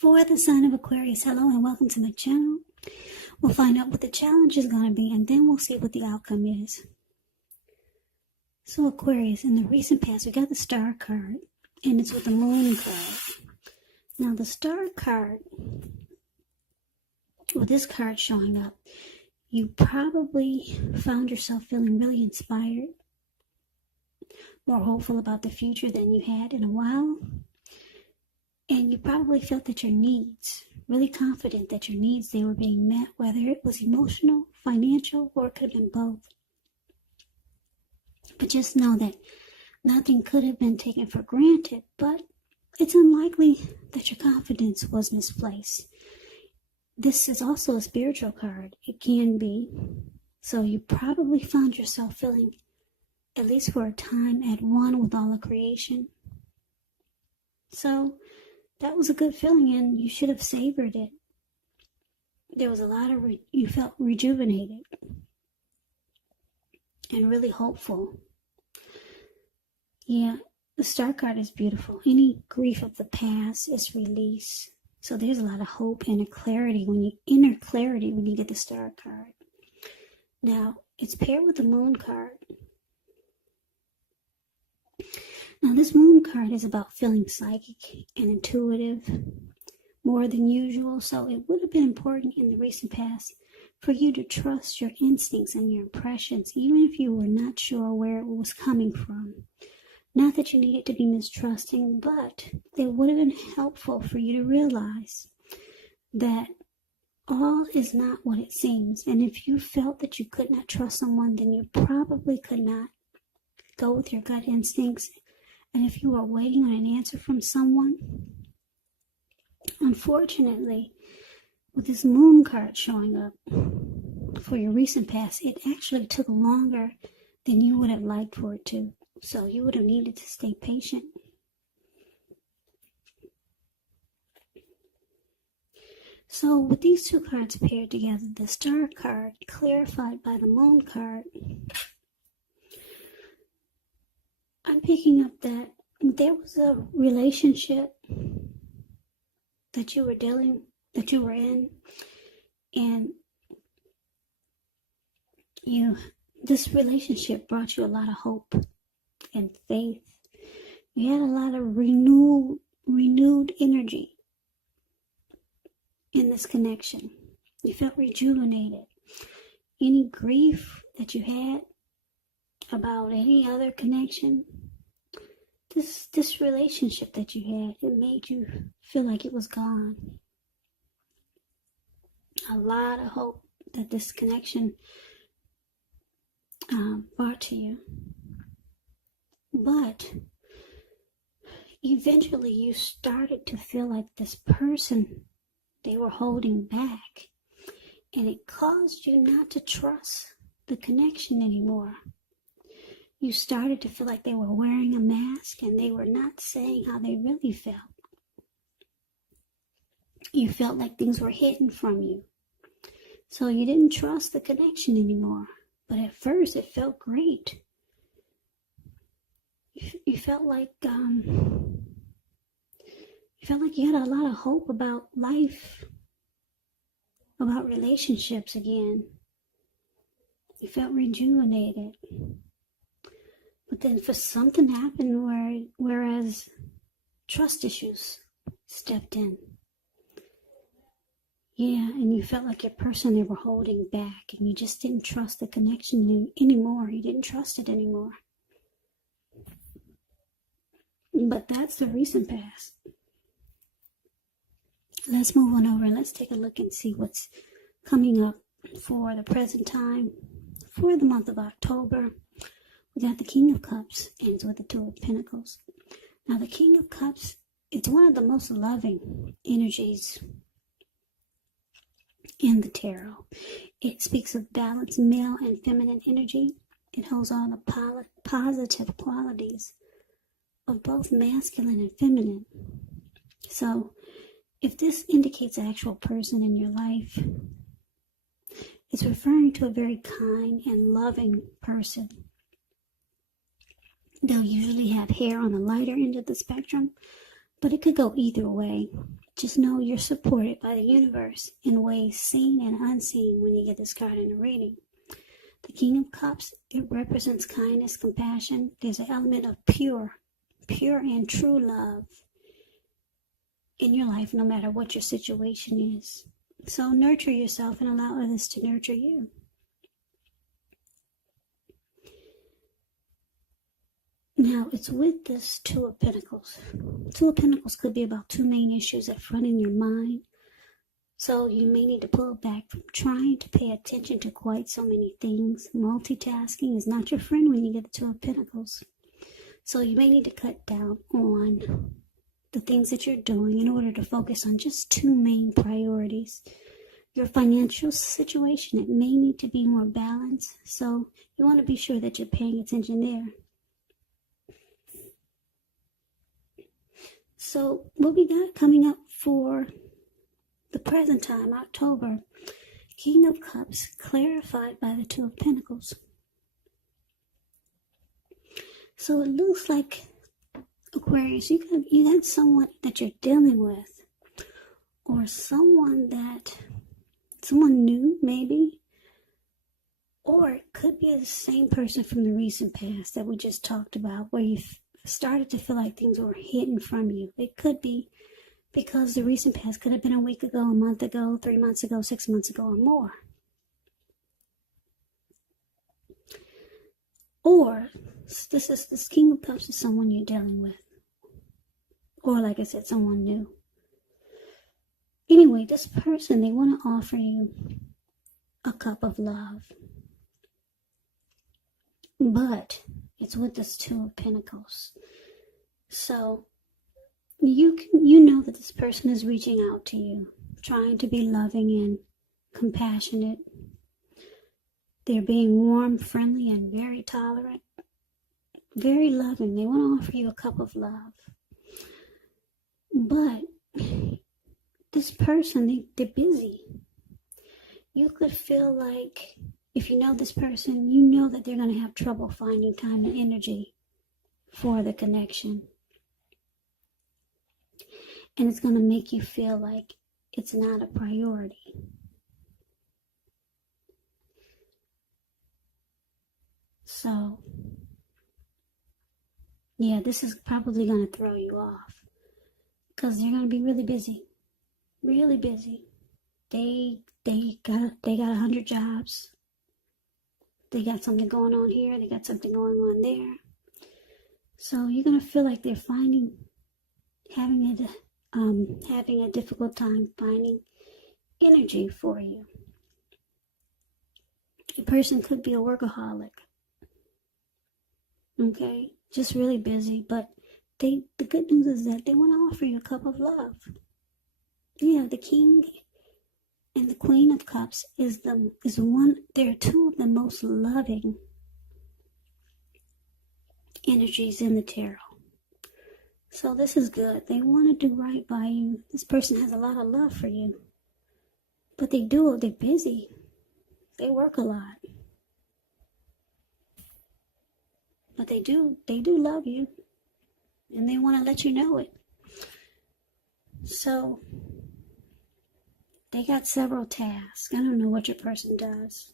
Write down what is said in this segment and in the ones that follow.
For the sign of Aquarius, hello and welcome to my channel. We'll find out what the challenge is going to be and then we'll see what the outcome is. So Aquarius, in the recent past, we got the Star card and it's with the Moon card. Now the Star card, with this card showing up, you probably found yourself feeling really inspired, more hopeful about the future than you had in a while. And you probably felt that your needs, really confident that your needs, they were being met, whether it was emotional, financial, or it could have been both. But just know that nothing could have been taken for granted, but it's unlikely that your confidence was misplaced. This is also a spiritual card. It can be. So you probably found yourself feeling, at least for a time, at one with all of creation. So that was a good feeling and you should have savored it. There was a lot of, you felt rejuvenated and really hopeful. Yeah, the Star card is beautiful. Any grief of the past is released. So there's a lot of hope and a clarity inner clarity when you get the Star card. Now, it's paired with the Moon card. Now, this Moon card is about feeling psychic and intuitive more than usual, so it would have been important in the recent past for you to trust your instincts and your impressions, even if you were not sure where it was coming from. Not that you needed to be mistrusting, but it would have been helpful for you to realize that all is not what it seems. And if you felt that you could not trust someone, then you probably could not go with your gut instincts. And if you are waiting on an answer from someone, unfortunately, with this Moon card showing up for your recent past, it actually took longer than you would have liked for it to. So you would have needed to stay patient. So with these two cards paired together, the Star card clarified by the Moon card, I'm picking up that there was a relationship that you were in, and this relationship brought you a lot of hope and faith. You had a lot of renewed energy in this connection. You felt rejuvenated. Any grief that you had about any other connection, this relationship that you had, it made you feel like it was gone. A lot of hope that this connection brought to you. But eventually you started to feel like this person, they were holding back, and it caused you not to trust the connection anymore. You started to feel like they were wearing a mask and they were not saying how they really felt. You felt like things were hidden from you. So you didn't trust the connection anymore. But at first it felt great. You felt like you had a lot of hope about life, about relationships again. You felt rejuvenated. But then for something happened whereas trust issues stepped in. Yeah, and you felt like your person, they were holding back and you just didn't trust the connection anymore. You didn't trust it anymore. But that's the recent past. Let's move on over and let's take a look and see what's coming up for the present time for the month of October. We got the King of Cups, ends with the Two of Pentacles. Now the King of Cups, it's one of the most loving energies in the tarot. It speaks of balanced male and feminine energy. It holds all the positive qualities of both masculine and feminine. So if this indicates an actual person in your life, it's referring to a very kind and loving person. They'll usually have hair on the lighter end of the spectrum, But it could go either way. Just know you're supported by the universe in ways seen and unseen when you get this card in a reading. The King of Cups, it represents kindness, compassion. There's an element of pure and true love in your life, no matter what your situation is. So nurture yourself and allow others to nurture you. Now, it's with this Two of Pentacles. Two of Pentacles could be about two main issues at front in your mind. So you may need to pull back from trying to pay attention to quite so many things. Multitasking is not your friend when you get the Two of Pentacles. So you may need to cut down on the things that you're doing in order to focus on just two main priorities. Your financial situation, it may need to be more balanced. So you want to be sure that you're paying attention there. So what we got coming up for the present time, October, King of Cups, clarified by the Two of Pentacles. So it looks like, Aquarius, you got someone that you're dealing with, or someone new maybe, or it could be the same person from the recent past that we just talked about, where you've started to feel like things were hidden from you. It could be because the recent past could have been a week ago, a month ago, 3 months ago, 6 months ago, or more. Or this King of Cups is someone you're dealing with. Or like I said, someone new. Anyway, this person, they want to offer you a cup of love. But it's with this Two of Pentacles. So you know that this person is reaching out to you, trying to be loving and compassionate. They're being warm, friendly, and very tolerant, very loving. They want to offer you a cup of love. But this person, they're busy. You could feel like, if you know this person, you know that they're going to have trouble finding time and energy for the connection. And it's going to make you feel like it's not a priority. So, yeah, this is probably going to throw you off. Because they're going to be really busy. Really busy. They got 100 jobs. They got something going on here. They got something going on there. So you're going to feel like they're having a difficult time finding energy for you. A person could be a workaholic. Okay? Just really busy. But the good news is that they want to offer you a cup of love. Yeah, the King and the Queen of Cups they're two of the most loving energies in the tarot. So this is good. They want to do right by you. This person has a lot of love for you. But they're busy. They work a lot. But they do love you. And they want to let you know it. So they got several tasks. I don't know what your person does.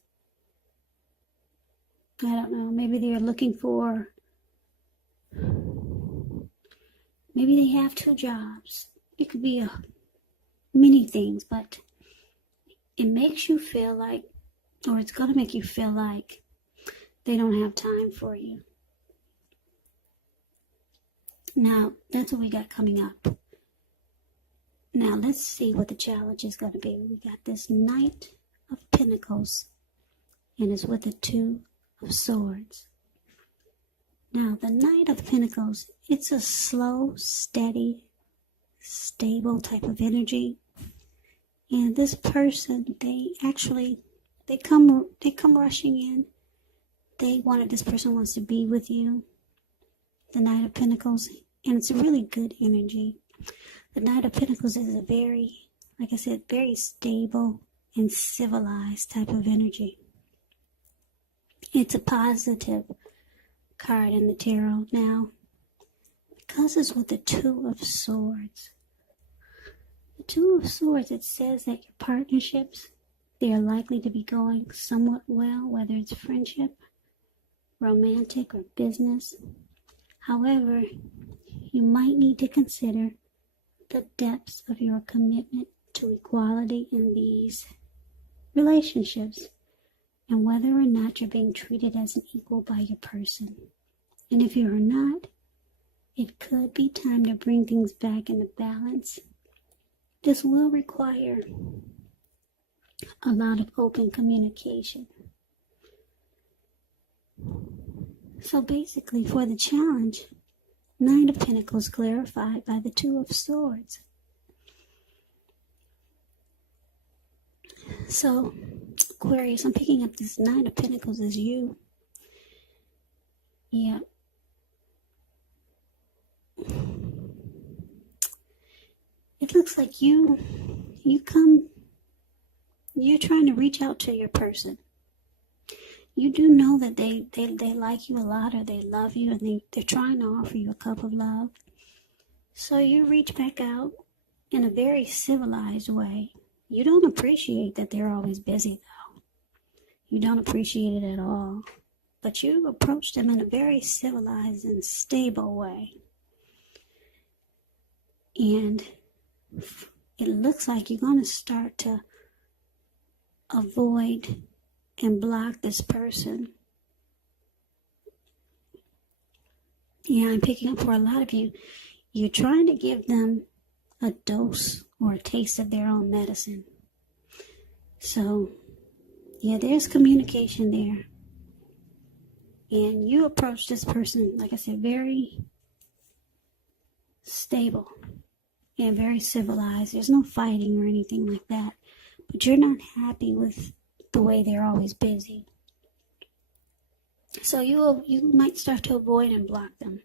I don't know. Maybe they're looking for... Maybe they have 2 jobs. It could be many things, but it makes you feel like, or it's going to make you feel like they don't have time for you. Now, that's what we got coming up. Now, let's see what the challenge is going to be. We got this Knight of Pentacles, and it's with the 2 of Swords. Now, the Knight of Pentacles, it's a slow, steady, stable type of energy. And this person, they come rushing in. This person wants to be with you. The Knight of Pentacles, and it's a really good energy. The Knight of Pentacles is a very, like I said, very stable and civilized type of energy. It's a positive card in the tarot. Now, Because it's with the Two of Swords. The Two of Swords, it says that your partnerships, they are likely to be going somewhat well, whether it's friendship, romantic, or business. However, you might need to consider the depths of your commitment to equality in these relationships and whether or not you're being treated as an equal by your person. And if you are not, it could be time to bring things back into balance. This will require a lot of open communication. So basically, for the challenge, Nine of Pentacles clarified by the Two of Swords. So, Aquarius, I'm picking up this Nine of Pentacles as you. Yeah. It looks like you're trying to reach out to your person. You do know that they like you a lot, or they love you, and they're trying to offer you a cup of love. So you reach back out in a very civilized way. You don't appreciate that they're always busy, though. You don't appreciate it at all. But you approach them in a very civilized and stable way. And it looks like you're going to start to avoid and block this person. Yeah, I'm picking up for a lot of you. You're trying to give them a dose or a taste of their own medicine. So, yeah, there's communication there. And you approach this person, like I said, very stable and very civilized. There's no fighting or anything like that. But you're not happy with the way they're always busy. So you might start to avoid and block them,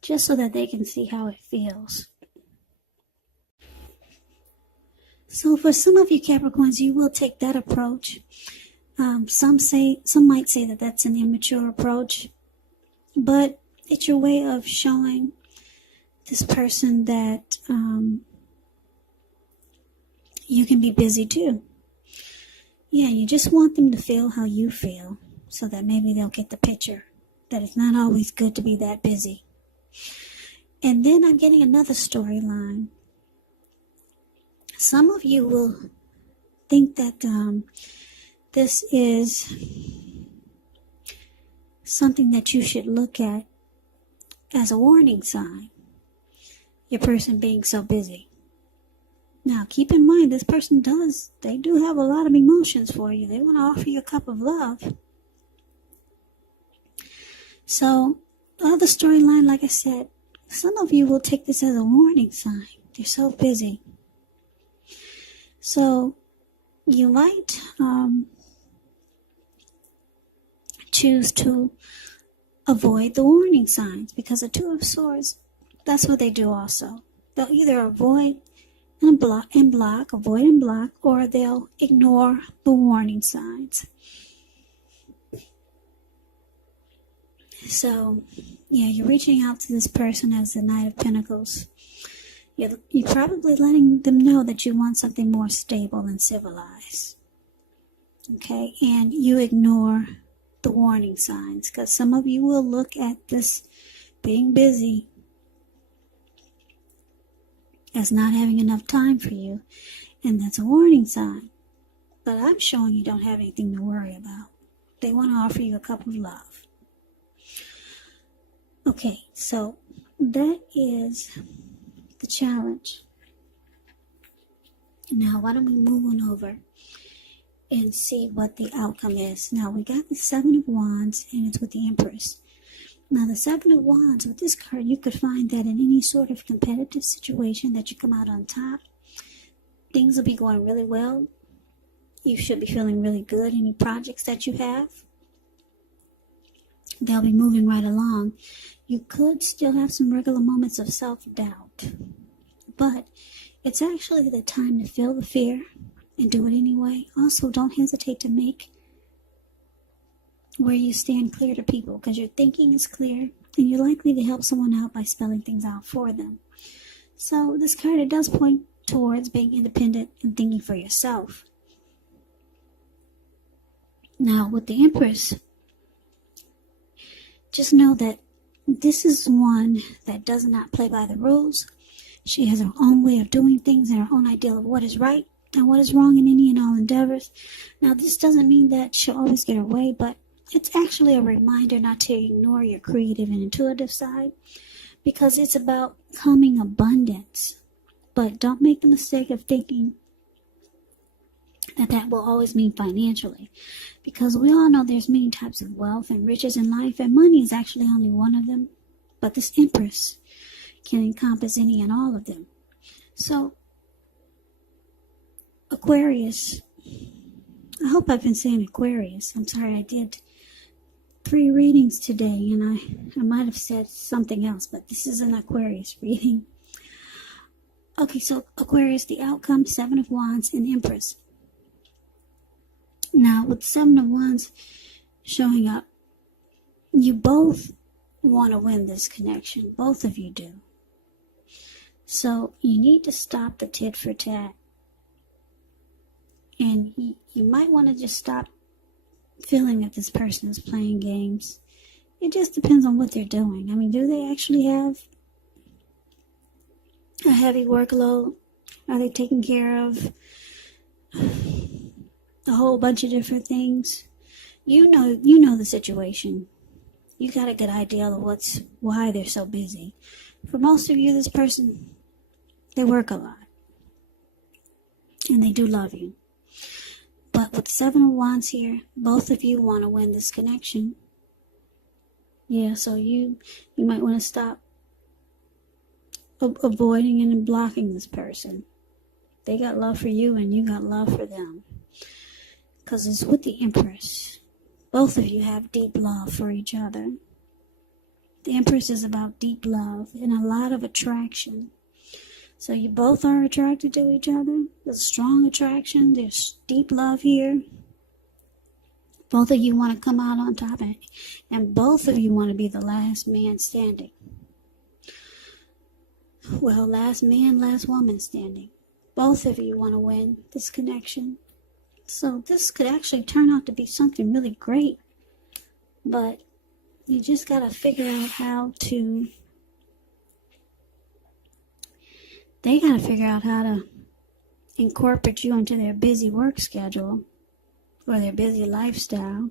just so that they can see how it feels. So for some of you Capricorns, you will take that approach. Some might say that that's an immature approach, but it's your way of showing this person that you can be busy too. Yeah, you just want them to feel how you feel, so that maybe they'll get the picture that it's not always good to be that busy. And then I'm getting another storyline. Some of you will think that this is something that you should look at as a warning sign. Your person being so busy. Now, keep in mind, this person they do have a lot of emotions for you. They want to offer you a cup of love. So, the other storyline, like I said, some of you will take this as a warning sign. They're so busy. So, you might choose to avoid the warning signs, because the Two of Swords, that's what they do also. They'll either avoid and block, or they'll ignore the warning signs. So, yeah, you're reaching out to this person as the Knight of Pentacles. You're probably letting them know that you want something more stable and civilized. Okay, and you ignore the warning signs, because some of you will look at this being busy as not having enough time for you, and that's a warning sign. But I'm showing you don't have anything to worry about. They want to offer you a cup of love. Okay, so that is the challenge. Now, why don't we move on over and see what the outcome is. Now, we got the Seven of Wands, and it's with the Empress. Now, the Seven of Wands, with this card, you could find that in any sort of competitive situation that you come out on top, things will be going really well. You should be feeling really good. Any projects that you have, they'll be moving right along. You could still have some regular moments of self-doubt, but it's actually the time to feel the fear and do it anyway. Also, don't hesitate to make where you stand clear to people, because your thinking is clear, and you're likely to help someone out by spelling things out for them. So this card, it does point towards being independent and thinking for yourself. Now, with the Empress, just know that this is one that does not play by the rules. She has her own way of doing things and her own ideal of what is right and what is wrong in any and all endeavors. Now, this doesn't mean that she'll always get her way, but it's actually a reminder not to ignore your creative and intuitive side, because it's about coming abundance. But don't make the mistake of thinking that will always mean financially, because we all know there's many types of wealth and riches in life, and money is actually only one of them. But this Empress can encompass any and all of them. So, Aquarius, I hope I've been saying Aquarius. I'm sorry, I did 3 readings today, and I might have said something else, but this is an Aquarius reading. Okay, so Aquarius, the outcome, 7 of Wands and Empress. Now, with 7 of Wands showing up, you both want to win this connection. Both of you do. So you need to stop the tit for tat. And you might want to just stop feeling that this person is playing games. It just depends on what they're doing. I mean, do they actually have a heavy workload? Are they taking care of a whole bunch of different things? You know the situation. You got a good idea of why they're so busy. For most of you, this person, they work a lot. And they do love you. But with 7 of Wands here, both of you want to win this connection. Yeah, so you might want to stop avoiding and blocking this person. They got love for you and you got love for them. Because it's with the Empress. Both of you have deep love for each other. The Empress is about deep love and a lot of attraction. So you both are attracted to each other. There's strong attraction. There's deep love here. Both of you want to come out on top. And both of you want to be the last man standing. Well, last man, last woman standing. Both of you want to win this connection. So this could actually turn out to be something really great. But you just got to figure out how to... They got to figure out how to incorporate you into their busy work schedule or their busy lifestyle.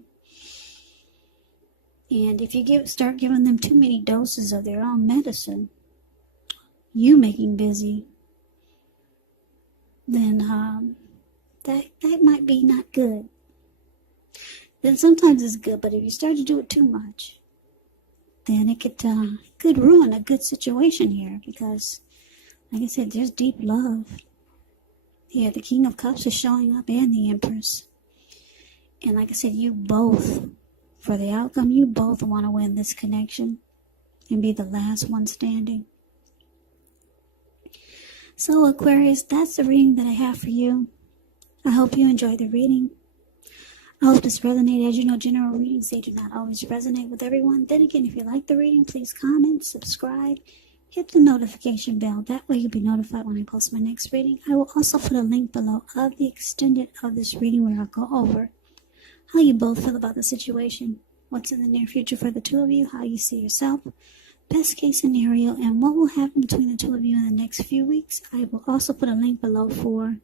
And if you start giving them too many doses of their own medicine, you making busy, then that might be not good. Then sometimes it's good, but if you start to do it too much, then it could ruin a good situation here, because like I said, there's deep love. Yeah, the King of Cups is showing up and the Empress. And like I said, you both, for the outcome, you both want to win this connection and be the last one standing. So Aquarius, that's the reading that I have for you. I hope you enjoyed the reading. I hope this resonated. As you know, general readings, they do not always resonate with everyone. Then again, if you like the reading, please comment, subscribe, hit the notification bell. That way you'll be notified when I post my next reading. I will also put a link below of the extended of this reading where I'll go over how you both feel about the situation, what's in the near future for the two of you, how you see yourself, best case scenario, and what will happen between the two of you in the next few weeks. I will also put a link below for